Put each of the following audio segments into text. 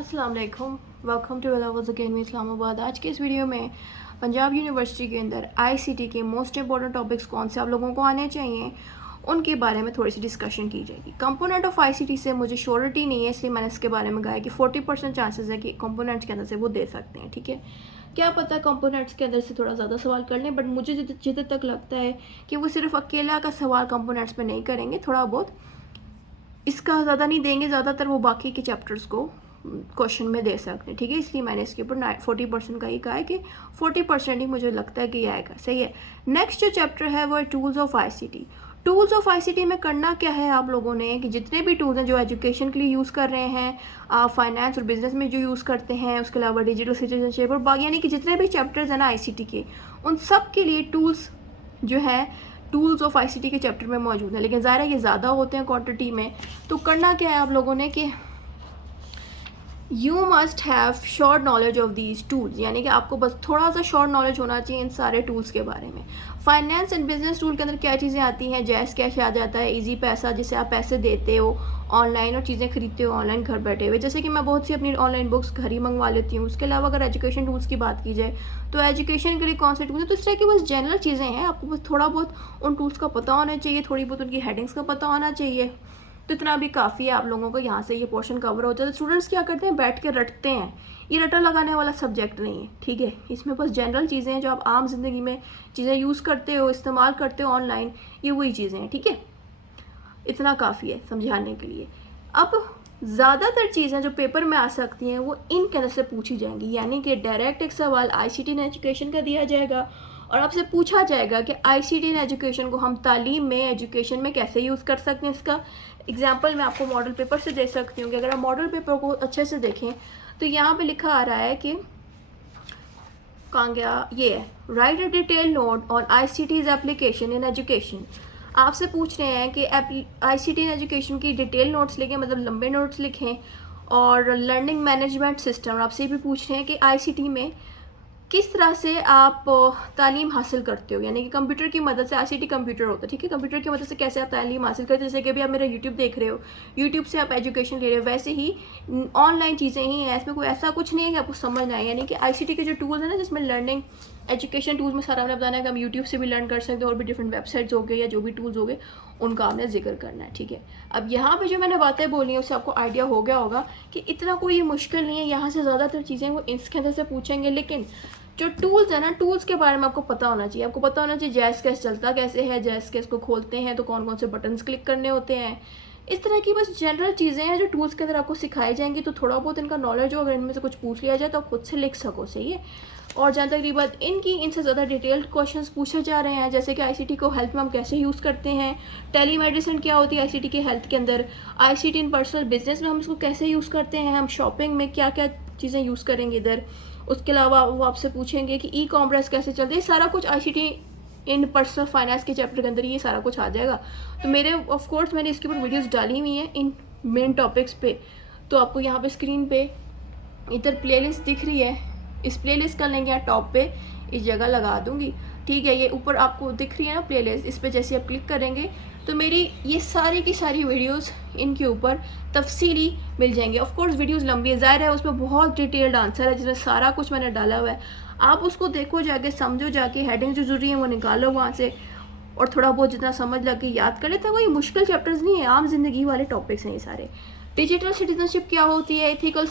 अस्सलाम वालेकुम, welcome to lovers academy Islamabad. आज के इस वीडियो में पंजाब यूनिवर्सिटी के अंदर आईसीटी के मोस्ट इंपॉर्टेंट टॉपिक्स कौन से आप लोगों को आने चाहिए उनके बारे में थोड़ी सी डिस्कशन की जाएगी। कंपोनेंट ऑफ आईसीटी से मुझे श्योरिटी नहीं है, इसलिए मैंने इसके बारे में कहा है कि 40% चांसेस है कि कंपोनेंट्स के अंदर से वो दे सकते हैं। ठीक है, क्या पता कंपोनेंट्स के अंदर से थोड़ा ज़्यादा सवाल कर लें, बट मुझे जितना तक लगता है कि वो सिर्फ अकेला का सवाल कंपोनेंट्स पे नहीं करेंगे, थोड़ा बहुत इसका ज़्यादा नहीं देंगे, ज़्यादातर वो बाकी के चैप्टर्स को क्वेश्चन में दे सकते हैं। ठीक है, इसलिए मैंने इसके ऊपर 40% का ही कहा है कि 40% ही मुझे लगता है कि आएगा। सही है। नेक्स्ट जो चैप्टर है वो है tools of ICT. Tools of ICT में करना क्या है आप लोगों ने कि जितने भी टूल्स हैं जो एजुकेशन के लिए यूज़ कर रहे हैं, आप फाइनेंस और बिजनेस में जो यूज़ करते हैं, उसके अलावा डिजिटल सिटीजनशिप और बाकी यानी कि जितने भी चैप्टर्स हैं ना आईसीटी के, उन सब के लिए टूल्स जो है टूल्स ऑफ आईसीटी के चैप्टर में मौजूद है। लेकिन ज़ाहिर है ये ज़्यादा होते हैं क्वांटिटी में, तो करना क्या है आप लोगों ने कि you must have short knowledge of these tools, यानी कि आपको बस थोड़ा सा शॉर्ट नॉलेज होना चाहिए इन सारे टूल्स के बारे में। फाइनेंस एंड बिजनेस टूल के अंदर क्या चीज़ें आती हैं, जैस कैश आ जाता है, इजी पैसा जिससे आप पैसे देते हो ऑनलाइन और चीज़ें खरीदते हो ऑनलाइन घर बैठे हुए, जैसे कि मैं बहुत सी अपनी ऑनलाइन बुक्स घर ही मंगवा लेती हूँ। उसके अलावा अगर एजुकेशन टूल्स की बात की जाए तो एजुकेशन के लिए कौन से टूल्स हैं, तो इस तरह की बस जनरल चीज़ें हैं। आपको बस थोड़ा बहुत उन टूल्स का पता होना चाहिए, थोड़ी बहुत उनकी हेडिंग्स का पता होना चाहिए, तो इतना भी काफ़ी है आप लोगों को। यहाँ से ये पोर्शन कवर हो जाता है। स्टूडेंट्स क्या करते हैं, बैठ के रटते हैं। ये रटा लगाने वाला सब्जेक्ट नहीं है। ठीक है, इसमें बस जनरल चीज़ें हैं जो आप आम जिंदगी में चीज़ें यूज़ करते हो, इस्तेमाल करते हो ऑनलाइन, ये वही चीज़ें हैं। ठीक है, इतना काफ़ी है समझाने के लिए। अब ज़्यादातर चीज़ें जो पेपर में आ सकती हैं वो इन के अंदर से पूछी जाएंगी, यानी कि डायरेक्ट एक सवाल आईसीटी इन एजुकेशन का दिया जाएगा और आपसे पूछा जाएगा कि आईसीटी इन एजुकेशन को हम तालीम में, एजुकेशन में कैसे यूज़ कर सकते हैं। इसका एग्जाम्पल मैं आपको मॉडल पेपर से दे सकती हूँ कि अगर आप मॉडल पेपर को अच्छे से देखें तो यहाँ पे लिखा आ रहा है कि कहाँ गया, ये है write a detail note on ICTs application in education. आपसे पूछ रहे हैं कि आईसीटी इन एजुकेशन की डिटेल नोट्स लिखें, मतलब लंबे नोट्स लिखें, और लर्निंग मैनेजमेंट सिस्टम। और आपसे भी पूछ रहे हैं कि आईसीटी में किस तरह से आप तालीम हासिल करते हो, यानी कि कंप्यूटर की मदद से। आईसीटी कंप्यूटर होता है। ठीक है, कंप्यूटर की मदद से कैसे आप तालीम हासिल करते हो, जैसे कि अभी आप मेरा यूट्यूब देख रहे हो, यूट्यूब से आप एजुकेशन ले रहे हो, वैसे ही ऑनलाइन चीज़ें ही हैं। इसमें कोई ऐसा कुछ नहीं है कि आपको समझ ना आए। यानी कि आईसीटी के जो टूल्स हैं ना, जिसमें लर्निंग एजुकेशन टूल्स में सारा आपने बताना है कि हम यूट्यूब से भी लर्न कर सकते हैं, और भी डिफरेंट वेबसाइट्स हो गए या जो भी टूल्स हो गए उनका आपने जिक्र करना है। ठीक है, अब यहाँ पे जो मैंने बातें बोली हैं उससे आपको आइडिया हो गया होगा कि इतना कोई मुश्किल नहीं है। यहाँ से ज़्यादातर चीज़ें वो इसके अंदर से पूछेंगे, लेकिन जो टूल्स है ना, टूल्स के बारे में आपको पता होना चाहिए। आपको पता होना चाहिए जैस कैस चलता कैसे है, जैस कैस को खोलते हैं तो कौन कौन से बटन्स क्लिक करने होते हैं। इस तरह की बस जनरल चीज़ें हैं जो टूल्स के अंदर आपको सिखाई जाएंगी, तो थोड़ा बहुत इनका नॉलेज हो, अगर इनमें से कुछ पूछ लिया जाए तो आप खुद से लिख सको। सही है। और जहाँ तक बात इनकी, इनसे ज़्यादा डिटेल्ड क्वेश्चंस पूछे जा रहे हैं, जैसे कि आईसीटी को हेल्थ में हम कैसे यूज़ करते हैं, टेली मेडिसिन क्या होती है आईसीटी के हेल्थ के अंदर, आईसीटी इन पर्सनल बिजनेस में हम इसको कैसे यूज़ करते हैं, हम शॉपिंग में क्या क्या चीज़ें यूज़ करेंगे इधर। उसके अलावा वो आपसे पूछेंगे कि ई कॉमर्स कैसे चलते हैं। सारा कुछ आईसीटी इन पर्सनल फाइनेंस के चैप्टर के अंदर ये सारा कुछ आ जाएगा। तो मेरे ऑफ कोर्स मैंने इसके ऊपर वीडियोस डाली हुई हैं इन मेन टॉपिक्स पे, तो आपको यहाँ पे स्क्रीन पे इधर प्लेलिस्ट दिख रही है, इस प्लेलिस्ट का लिंक यहाँ टॉप पे इस जगह लगा दूंगी। ठीक है, ये ऊपर आपको दिख रही है ना प्लेलिस्ट, इस पर जैसे आप क्लिक करेंगे तो मेरी ये सारी की सारी वीडियोस इनके ऊपर तफसीली मिल जाएंगे। ऑफ कोर्स वीडियोस लंबी है, ज़ाहिर है उसमें बहुत डिटेल्ड आंसर है जिसमें सारा कुछ मैंने डाला हुआ है। आप उसको देखो जाके, समझो जाके, हेडिंग जो जरूरी है वो निकालो वहाँ से, और थोड़ा बहुत जितना समझ लगे याद कर लेते हैं। कोई मुश्किल चैप्टर्स नहीं है, आम जिंदगी वाले टॉपिक्स हैं ये सारे। डिजिटल सिटीजनशिप क्या होती है, एथिकल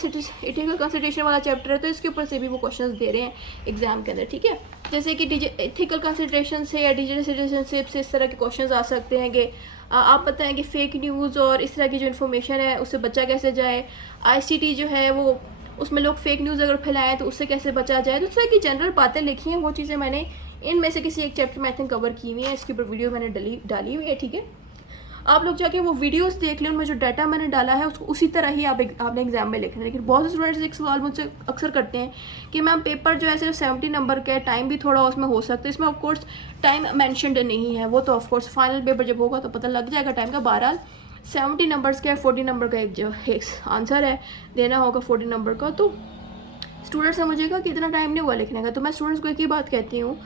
कंसिडरेशन वाला चैप्टर है, तो इसके ऊपर से भी वो क्वेश्चंस दे रहे हैं एग्जाम के अंदर। ठीक है, जैसे कि एथिकल कंसिडरेशन से या डिजिटल सिटीजनशिप से इस तरह के क्वेश्चंस आ सकते हैं कि आप बताएं कि फेक न्यूज़ और इस तरह की जो इन्फॉर्मेशन है उससे बचा कैसे जाए। आईसीटी जो है वो, उसमें लोग फेक न्यूज़ अगर फैलाएं तो उससे कैसे बचा जाए। तो इस तरह की जनरल बातें लिखी हैं, वो चीज़ें मैंने इनमें से किसी एक चैप्टर में आई थिंक कवर की हुई है, इसके ऊपर वीडियो मैंने डाली हुई है। ठीक है, आप लोग जाके वो वीडियोस देख लें, उनमें जो डाटा मैंने डाला है उसको उसी तरह ही आपने एग्जाम में लिखना है। लेकिन बहुत से स्टूडेंट्स एक सवाल मुझसे अक्सर करते हैं कि मैम पेपर जो है सिर्फ 70 नंबर का है, टाइम भी थोड़ा उसमें हो सकता है। इसमें ऑफकोर्स टाइम मैंशनड नहीं है, वो तो ऑफकोर्स फाइनल पेपर जब होगा तो पता लग जाएगा टाइम का। बहरहाल 70 नंबर्स का है, 40 नंबर का एक आंसर है देना होगा 40 नंबर का। तो स्टूडेंट समझेगा कि इतना टाइम नहीं हुआ लिखने का। तो मैं स्टूडेंट्स को एक ही बात कहती हूँ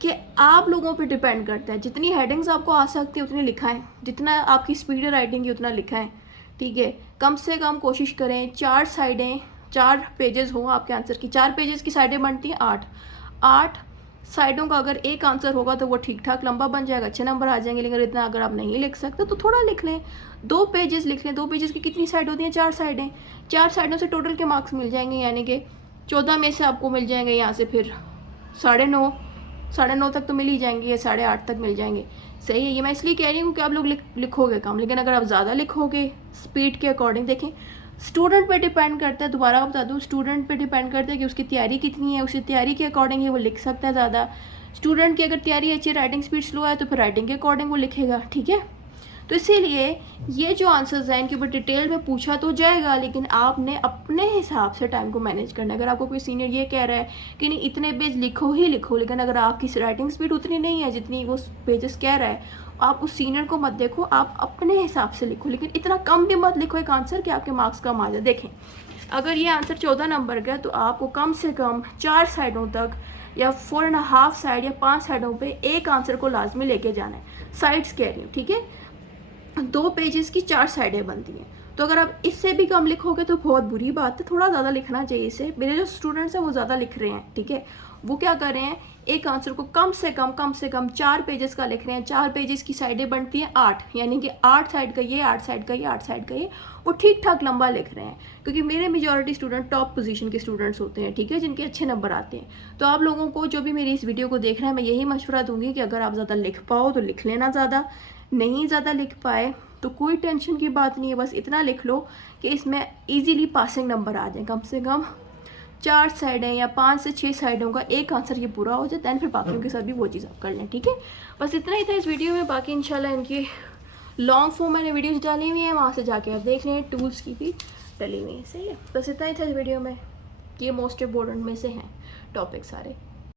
कि आप लोगों पे डिपेंड करता है, जितनी हेडिंग्स आपको आ सकती है उतनी लिखाएं, जितना आपकी स्पीड राइटिंग की उतना लिखाएं। ठीक है, कम से कम कोशिश करें 4 साइडें 4 पेजेस हो आपके आंसर की, 4 पेजेस की साइडें बनती हैं 8, 8 साइडों का अगर एक आंसर होगा तो वो ठीक ठाक लंबा बन जाएगा, अच्छे नंबर आ जाएंगे। लेकिन इतना अगर आप नहीं लिख सकते तो थोड़ा लिख लें, 2 पेजेस लिख लें। 2 पेजेस की कितनी साइड होती हैं? 4 साइडें, 4 साइडों से टोटल के मार्क्स मिल जाएंगे, यानी कि 14 में से आपको मिल जाएंगे यहाँ से फिर 9.5, 9.5 तक तो मिल ही जाएंगे, या 8.5 तक मिल जाएंगे। सही है, ये मैं इसलिए कह रही हूँ कि आप लोग लिखोगे कम, लेकिन अगर आप ज़्यादा लिखोगे स्पीड के अकॉर्डिंग, देखें स्टूडेंट पे डिपेंड करता है, दोबारा बता दूँ, स्टूडेंट पे डिपेंड करता है कि उसकी तैयारी कितनी है, उसकी तैयारी के अकॉर्डिंग ही वो लिख सकता है ज़्यादा। स्टूडेंट की अगर तैयारी अच्छी, राइटिंग स्पीड स्लो है तो फिर राइटिंग के अकॉर्डिंग वो लिखेगा, ठीक है। तो इसीलिए ये जो आंसर्स हैं इनके ऊपर डिटेल में पूछा तो जाएगा, लेकिन आपने अपने हिसाब से टाइम को मैनेज करना है। अगर आपको कोई सीनियर ये कह रहा है कि नहीं इतने पेज लिखो ही लिखो, लेकिन अगर आपकी राइटिंग स्पीड उतनी नहीं है जितनी वो पेजेस कह रहा है, आप उस सीनियर को मत देखो, आप अपने हिसाब से लिखो, लेकिन इतना कम भी मत लिखो एक आंसर कि आपके मार्क्स कम आ जाए। देखें अगर ये आंसर 14 नंबर का तो आपको कम से कम 4 साइडों तक या 4.5 साइड या 5 साइडों पे एक आंसर को लाजमी लेके जाना है। साइड्स कह रही हूँ, ठीक है, 2 पेजेस की 4 साइडें बनती हैं। तो अगर आप इससे भी कम लिखोगे तो बहुत बुरी बात है, थोड़ा ज़्यादा लिखना चाहिए इसे। मेरे जो स्टूडेंट्स हैं वो ज़्यादा लिख रहे हैं, ठीक है, वो क्या कर रहे हैं, एक आंसर को कम से कम 4 पेजेस का लिख रहे हैं। 4 पेजेस की साइडें बनती हैं 8, यानी कि 8 साइड का ये, 8 साइड का ये, 8 साइड का ये, वो ठीक ठाक लंबा लिख रहे हैं। क्योंकि मेरे मेजॉरिटी स्टूडेंट टॉप पोजीशन के स्टूडेंट्स होते हैं, ठीक है, जिनके अच्छे नंबर आते हैं। तो आप लोगों को जो भी मेरी इस वीडियो को देख रहे हैं, मैं यही मशवरा दूंगी कि अगर आप ज़्यादा लिख पाओ तो लिख लेना, ज़्यादा नहीं ज़्यादा लिख पाए तो कोई टेंशन की बात नहीं है, बस इतना लिख लो कि इसमें इजीली पासिंग नंबर आ जाए। कम से कम 4 साइडें या 5 से 6 साइडों का एक आंसर ये पूरा हो जाए, दैन फिर बाकियों के साथ भी वो चीज़ आप कर लें, ठीक है। बस इतना ही था इस वीडियो में, बाकी इंशाल्लाह इनकी लॉन्ग फॉर्म मैंने वीडियोज़ डाली हुई हैं, वहाँ से जाके आप देख लें, टूल्स की भी डली हुई है। सही है, बस इतना ही था इस वीडियो में, ये मोस्ट इम्पोर्टेंट में से हैं टॉपिक सारे।